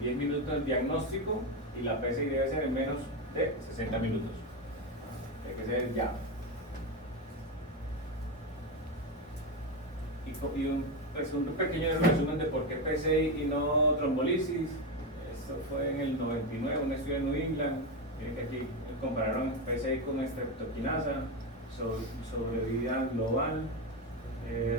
10 minutos del diagnóstico y la PCI debe ser en menos de 60 minutos. Tiene que ser ya. Y un pequeño resumen de por qué PCI y no trombolisis. Esto fue en el 99, un estudio en New England. Miren que aquí compararon PCI con estreptoquinasa, sobrevida global,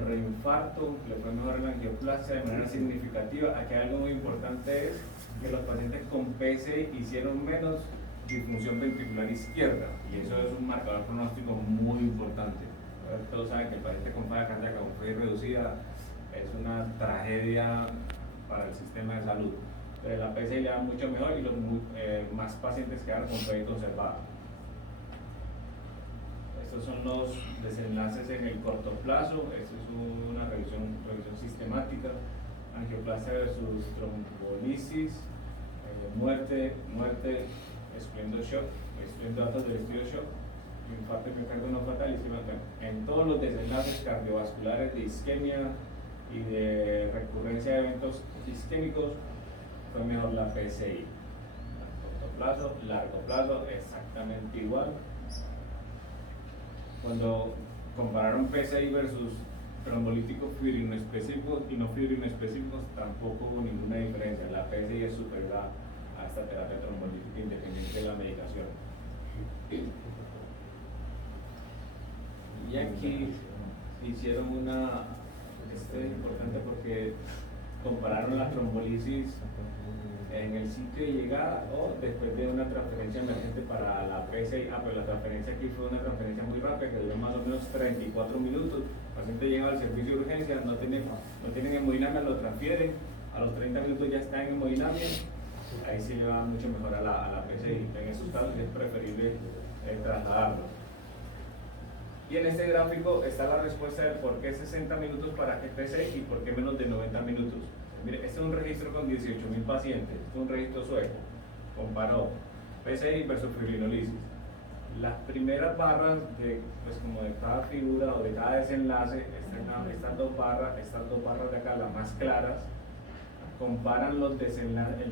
reinfarto, le fue mejor la angioplasia de manera significativa. Aquí algo muy importante es que los pacientes con PCI hicieron menos disfunción ventricular izquierda y eso es un marcador pronóstico muy importante. Todos saben que el paciente con falla cardíaca con falla reducida es una tragedia para el sistema de salud. Pero la PCI le da mucho mejor y los más pacientes quedan con PCI conservado. Estos son los desenlaces en el corto plazo. Esto es una revisión sistemática. Angioplasia versus trombolisis, muerte, excluyendo shock, excluyendo datos del estudio shock, infarto miocardio no fatal. En todos los desenlaces cardiovasculares de isquemia y de recurrencia de eventos isquémicos, fue mejor la PCI. A corto plazo, largo plazo, exactamente igual. Cuando compararon PCI versus trombolíticos fibrinoespecíficos y no fibrinoespecíficos tampoco hubo ninguna diferencia. La PSI es superior a esta terapia trombolítica independiente de la medicación. Y aquí hicieron esto es importante porque compararon la trombolisis en el sitio de llegada o después de una transferencia emergente para la PSI. Pero la transferencia aquí fue una transferencia muy rápida que duró más o menos 34 minutos. El paciente llega al servicio de urgencia, no tienen hemodinamia, lo transfieren, a los 30 minutos ya está en hemodinamia. Ahí se lleva mucho mejor a la PSI. En esos casos es preferible trasladarlo. Y en este gráfico está la respuesta de por qué 60 minutos para PSI y por qué menos de 90 minutos. Mire, este es un registro con 18.000 pacientes, este es un registro sueco. Comparó PSI versus fibrinolisis. Las primeras barras pues como de cada figura o de cada desenlace, estas dos barras de acá, las más claras, comparan el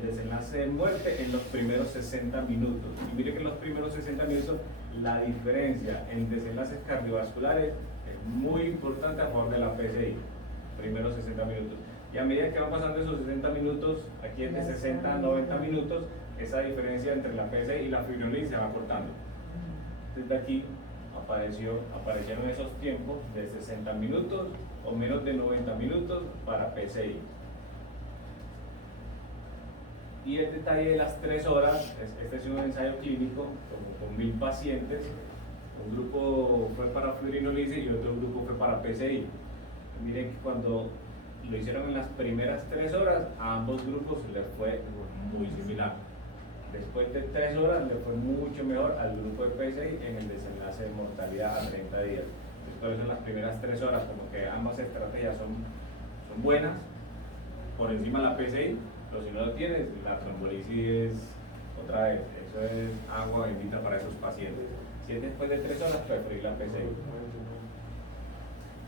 desenlace de muerte en los primeros 60 minutos. Y mire que en los primeros 60 minutos la diferencia en desenlaces cardiovasculares es muy importante a favor de la PSI. Primeros 60 minutos. Y a medida que van pasando esos 60 minutos, aquí es de 60 a 90 minutos, esa diferencia entre la PSI y la fibrinolisis se va cortando. Desde aquí aparecieron esos tiempos de 60 minutos o menos de 90 minutos para PSI. Y el detalle de las 3 horas, este es un ensayo clínico con 1000 pacientes. Un grupo fue para fibrinolisis y otro grupo fue para PSI. Miren que cuando lo hicieron en las primeras 3 horas, a ambos grupos les fue muy similar. Después de 3 horas le fue mucho mejor al grupo de PSI en el desenlace de mortalidad a 30 días. Por eso en las primeras 3 horas, como que ambas estrategias son buenas, por encima de la PSI, pero si no lo tienes, la trombolisis es otra vez, eso es agua bendita para esos pacientes. Si es después de 3 horas, preferir la PSI.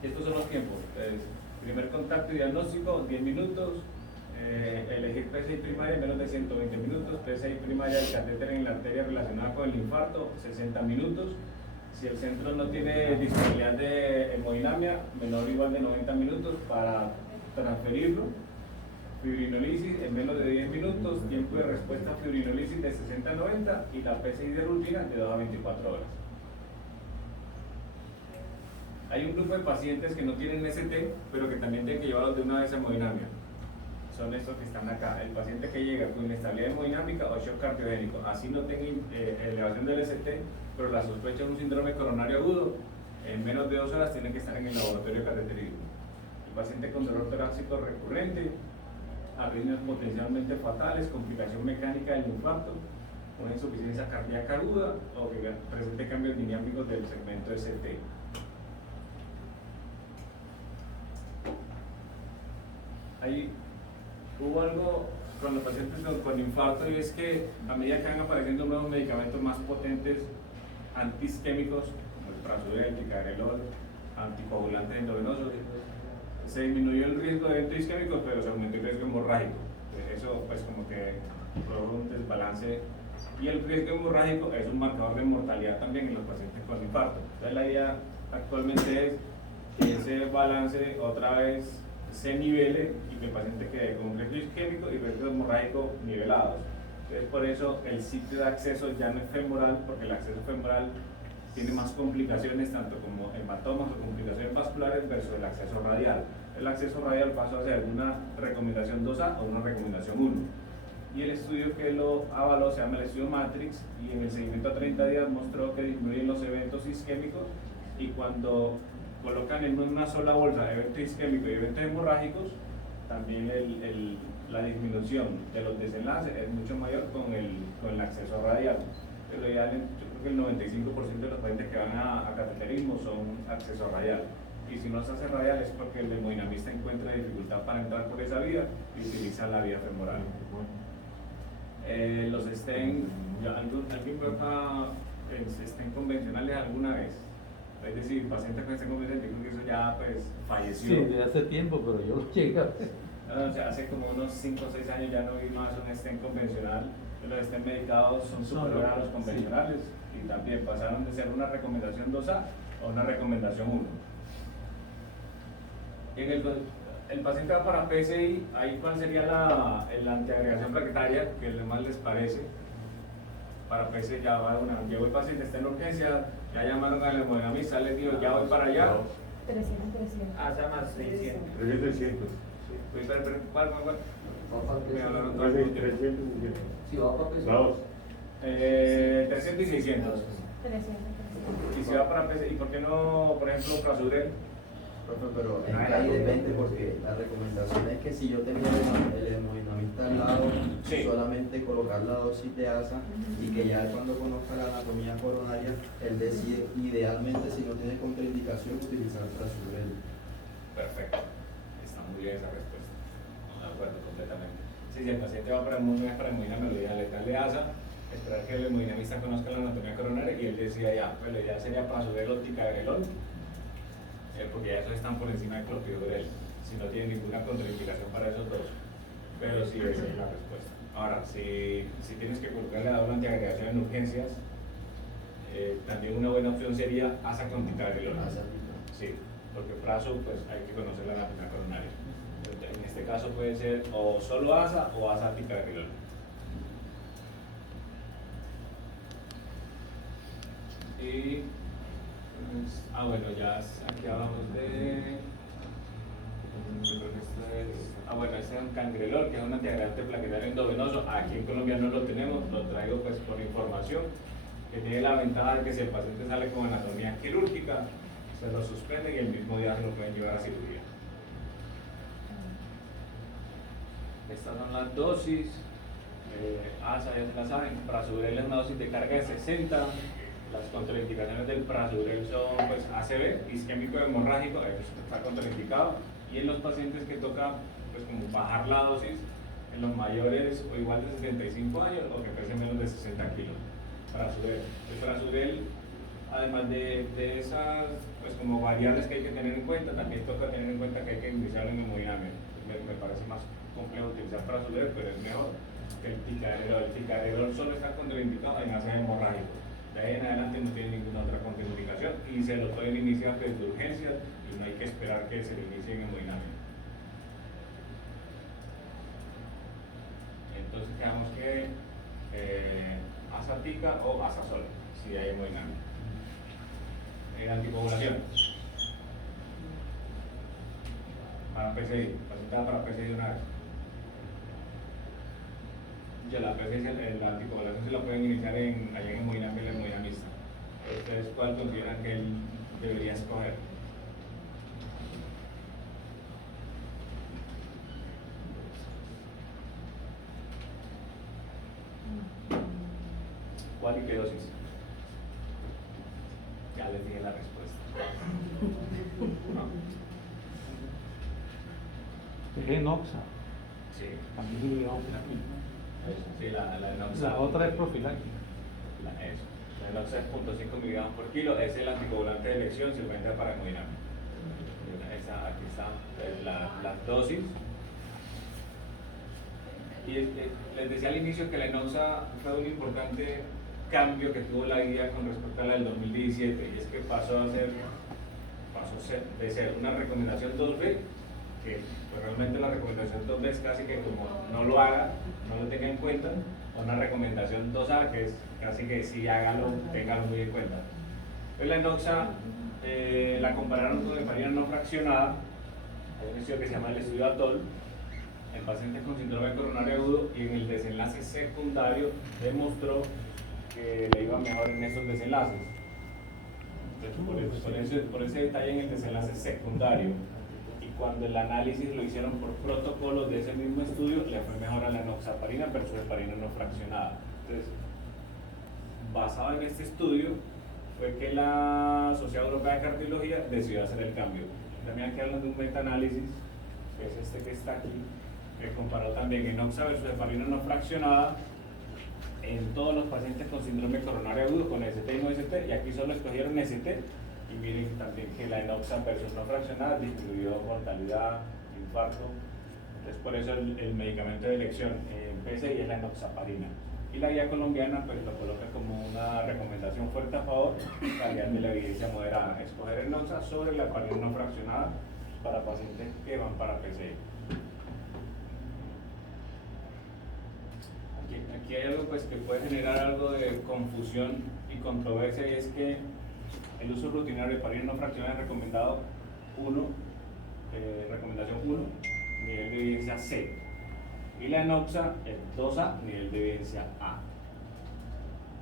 Y estos son los tiempos. Entonces, primer contacto y diagnóstico, 10 minutos. Elegir PSI primaria, menos de 120 minutos. PSI primaria del catéter en la arteria relacionada con el infarto, 60 minutos. Si el centro no tiene disponibilidad de hemodinamia, menor o igual de 90 minutos para transferirlo. Fibrinolisis en menos de 10 minutos, tiempo de respuesta a fibrinolisis de 60 a 90 y la PSI de rutina de 2 a 24 horas. Hay un grupo de pacientes que no tienen ST, pero que también tienen que llevarlos de una vez a hemodinamia. Son estos que están acá. El paciente que llega con inestabilidad hemodinámica o shock cardiogénico, así no tenga elevación del ST, pero la sospecha de un síndrome coronario agudo, en menos de 2 horas tienen que estar en el laboratorio de cateterismo. El paciente con dolor torácico recurrente, arritmias potencialmente fatales, complicación mecánica del infarto, una insuficiencia cardíaca aguda o que presente cambios dinámicos del segmento ST. Ahí hubo algo con los pacientes con infarto y es que a medida que van apareciendo nuevos medicamentos más potentes antiisquémicos como el prasural, el ticagrelol, anticoagulantes endovenosos, se disminuyó el riesgo de evento isquémico, pero se aumentó el riesgo hemorrágico. Eso pues como que produjo un desbalance. Y el riesgo hemorrágico es un marcador de mortalidad también en los pacientes con infarto. Entonces la idea actualmente es que ese balance otra vez se nivele y que el paciente quede con un riesgo isquémico y riesgo hemorrágico nivelados. Entonces por eso el sitio de acceso ya no es femoral, porque el acceso femoral tiene más complicaciones, tanto como hematomas o complicaciones vasculares versus el acceso radial. El acceso radial pasó a ser una recomendación 2A o una recomendación 1. Y el estudio que lo avaló se llama el estudio Matrix y en el seguimiento a 30 días mostró que disminuyen los eventos isquémicos y cuando colocan en una sola bolsa eventos isquémicos y eventos hemorrágicos, también la disminución de los desenlaces es mucho mayor con el acceso radial. Pero ya yo creo que el 95% de los pacientes que van a cateterismo son acceso radial. Y si no se hace radial es porque el hemodinamista encuentra dificultad para entrar por esa vía y utiliza la vía femoral. Los stent, ¿alguien fue para stent convencionales alguna vez? Es decir, pacientes con stent convencional, yo creo que eso ya pues falleció. Sí, de hace tiempo, pero yo lo llegué a ver. O sea, hace como unos 5 o 6 años ya no vi más un stent convencional. Los stent medicados son superiores a los convencionales y también pasaron de ser una recomendación 2A a una recomendación 1. Y en el paciente va para PCI, ahí cuál sería la antiagregación plaquetaria que más les parece. Para PCI ya va una, llegó el paciente, está en urgencia, ya llamaron al hemodinamista, les digo, ya voy para allá. 300. ASA más 600. 300. ¿Cuál? Me hablaron todos. 300. Si va para PCI. Vamos. 300 y 600. 300. Y si va para PCI, ¿y por qué no, por ejemplo, Prasugrel? Profe, pero es que ahí depende porque la recomendación es que si yo tengo el hemodinamista al lado, Sí. solamente colocar la dosis de ASA y que ya cuando conozca la anatomía coronaria, él decide idealmente si no tiene contraindicación utilizar Prasugrel. Perfecto. Está muy bien esa respuesta. De acuerdo, completamente. Sí, si el paciente va para hemodinamia melodía letal de ASA, esperar que el hemodinamista conozca la anatomía coronaria y él decida ya, pues la idea sería Prasugrel o ticagrelol, porque ya esos están por encima de clopidogrel, si no tiene ninguna contraindicación para esos dos. Pero sí, esa es la respuesta. Ahora, si tienes que colocarle a la antiagregación en urgencias, también una buena opción sería ASA con ticagrelol. Sí, porque prazo, pues hay que conocer la anatomía coronaria. En este caso puede ser o solo ASA o ASA ticagrelol. Y bueno, ya aquí hablamos de. Yo creo que esto es. Bueno, este es un cangrelol, que es un antiagregante plaquetario endovenoso. Aquí en Colombia no lo tenemos, lo traigo pues por información, que tiene la ventaja de que si el paciente sale con anatomía quirúrgica, se lo suspenden y el mismo día se lo pueden llevar a cirugía. Estas son las dosis. ASA ya se la saben. Prasugrel es una dosis de carga de 60. Las contraindicaciones del Prasugrel son pues ACV, isquémico hemorrágico, eso está contraindicado, y en los pacientes que toca pues como bajar la dosis, en los mayores o igual de 75 años o que pesen menos de 60 kilos. Prasugrel. El Prasugrel, además de esas pues como variables que hay que tener en cuenta, también toca tener en cuenta que hay que iniciar en hemodinamia. Me parece más complejo utilizar Prasugrel, pero es mejor que el ticagrelol. El ticagrelol solo está contraindicado en ACV hemorrágico. De ahí en adelante no tiene ninguna otra contraindicación y se lo pueden iniciar desde urgencias y no hay que esperar que se lo inicie en hemodinamia. Entonces quedamos que ASA-TICA o ASA-SOL, si hay hemodinamia. Anticoagulación. Para PCI, pacientada para PCI de una vez. Ya la PCI, la anticoagulación se la pueden iniciar allá en hemodinamia, el hemodinamista. ¿Ustedes cuál consideran que él debería escoger? ¿Cuál y qué dosis? Ya les dije la respuesta. ¿No? Es Enoxa. Sí. También miligramos por aquí. Sí, la enoxa. La otra es profiláctica. Eso. La enoxa es 0.5 miligramos por kilo, es el anticoagulante de elección, se encuentra para hemodinamia. Aquí están las dosis. Y les decía al inicio que la enoxa fue un importante cambio que tuvo la guía con respecto a la del 2017, y es que pasó de ser una recomendación 2B, que pues realmente la recomendación 2B es casi que como no lo haga, no lo tenga en cuenta, a una recomendación 2A que es casi que sí hágalo, téngalo muy en cuenta. Pues la enoxa la compararon con heparina no fraccionada. Hay un estudio que se llama el estudio ATOL en pacientes con síndrome coronario agudo, y en el desenlace secundario demostró que le iba mejor en esos desenlaces. Entonces, por ese detalle en el desenlace secundario, y cuando el análisis lo hicieron por protocolos de ese mismo estudio, le fue mejor a la enoxaparina versus heparina no fraccionada. Entonces, basado en este estudio, fue que la Sociedad Europea de Cardiología decidió hacer el cambio. También aquí hablan de un metaanálisis, que es este que está aquí, que comparó también enoxa versus heparina no fraccionada en todos los pacientes con síndrome coronario agudo con ST y no ST, y aquí solo escogieron ST, y miren también que la enoxa versus no fraccionada disminuyó mortalidad, infarto. Entonces por eso el medicamento de elección en PCI es la enoxaparina, y la guía colombiana pues lo coloca como una recomendación fuerte a favor, calidad de la evidencia moderada, escoger enoxa sobre la heparina no fraccionada para pacientes que van para PCI. Aquí hay algo pues, que puede generar algo de confusión y controversia, y es que el uso rutinario de parina no fraccionada es recomendado 1, recomendación 1, nivel de evidencia C, y la enoxa es 2A, nivel de evidencia A.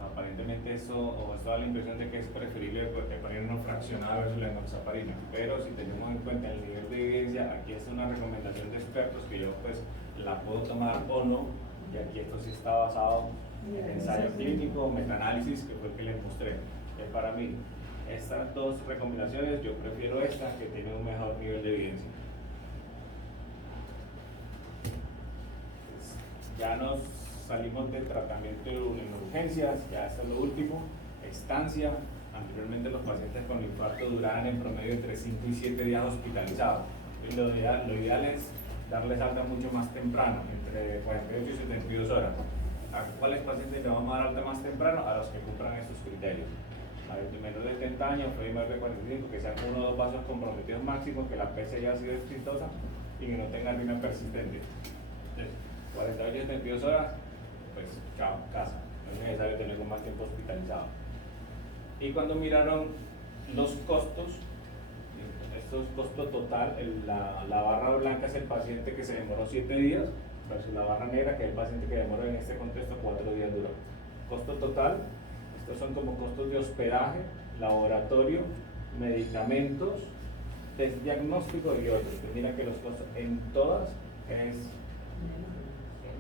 Aparentemente esto da la impresión de que es preferible el parina no fraccionada versus la enoxaparina, pero si tenemos en cuenta el nivel de evidencia, aquí es una recomendación de expertos que yo pues la puedo tomar o no, y aquí esto sí está basado en ensayo clínico, metaanálisis, que fue el que les mostré. Para mí, estas dos recomendaciones, yo prefiero esta, que tiene un mejor nivel de evidencia. Pues, ya nos salimos del tratamiento en urgencias, ya esto es lo último. Estancia. Anteriormente los pacientes con infarto duraban en promedio entre 5 y 7 días hospitalizados. Y lo ideal es darles alta mucho más temprano, entre 48 y 72 horas. ¿A cuáles pacientes le vamos a dar alta más temprano? A los que cumplan estos criterios. A los de menos de 70 años, fue menor de 45, que sean 1 o 2 vasos comprometidos máximos, que la PC haya sido exitosa y que no tenga arritmia persistente. Entonces, 48 y 72 horas, pues chao, casa. No es necesario tener más tiempo hospitalizado. Y cuando miraron los costos, esto es costo total, la barra blanca es el paciente que se demoró 7 días, versus la barra negra, que es el paciente que demoró en este contexto 4 días duró. Costo total, estos son como costos de hospedaje, laboratorio, medicamentos, test diagnóstico y otros. Pues mira que los costos en todas es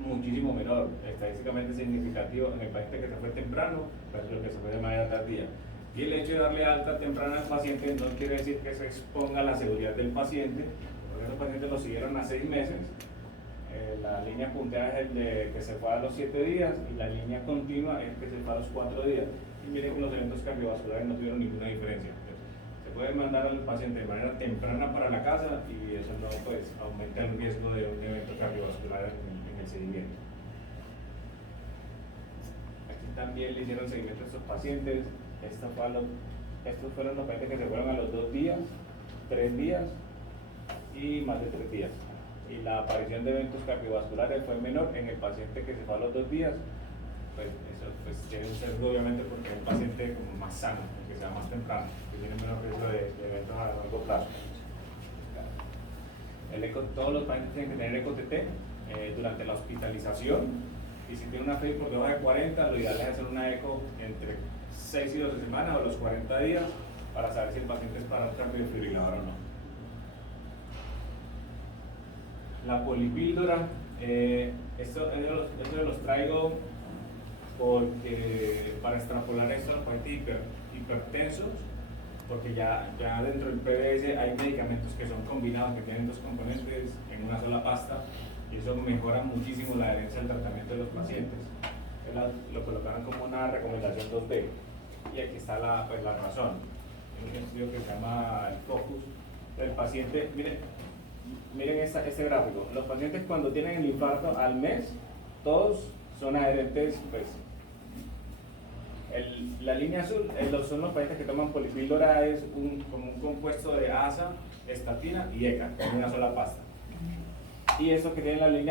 muchísimo menor, estadísticamente significativo en el paciente que se fue temprano versus lo que se fue de manera tardía. Y el hecho de darle alta temprana al paciente no quiere decir que se exponga a la seguridad del paciente, porque esos pacientes lo siguieron a 6 meses. La línea punteada es el de que se fue a los 7 días y la línea continua es que se fue a los 4 días. Y miren que los eventos cardiovasculares no tuvieron ninguna diferencia. Se puede mandar al paciente de manera temprana para la casa y eso no pues, aumenta el riesgo de un evento cardiovascular en el seguimiento. Aquí también le hicieron seguimiento a estos pacientes. Estos fueron los pacientes que se fueron a los 2 días, 3 días y más de 3 días. Y la aparición de eventos cardiovasculares fue menor en el paciente que se fue a los 2 días. Pues eso pues, tiene un sesgo obviamente porque es un paciente como más sano, que sea más temprano, que tiene menos riesgo de eventos a largo plazo. Todos los pacientes tienen que tener ECO-TT durante la hospitalización, y si tiene una FEI por debajo de 40, lo ideal es hacer una ECO entre 6 y 12 semanas o los 40 días para saber si el paciente es para un cardiofibrilador o no. La polipíldora, esto los traigo porque para extrapolar esto a los pacientes hipertensos, porque ya dentro del PBS hay medicamentos que son combinados, que tienen 2 componentes en una sola pasta, y eso mejora muchísimo la adherencia al tratamiento de los pacientes. Lo colocaron como una recomendación 2B, y aquí está la razón. Hay un estudio que se llama el Focus. El paciente, miren este gráfico. Los pacientes cuando tienen el infarto al mes, todos son adherentes, pues, la línea azul son los pacientes que toman polipíldora, es como un compuesto de ASA, estatina y ECA, en una sola pasta. Y eso que tiene la línea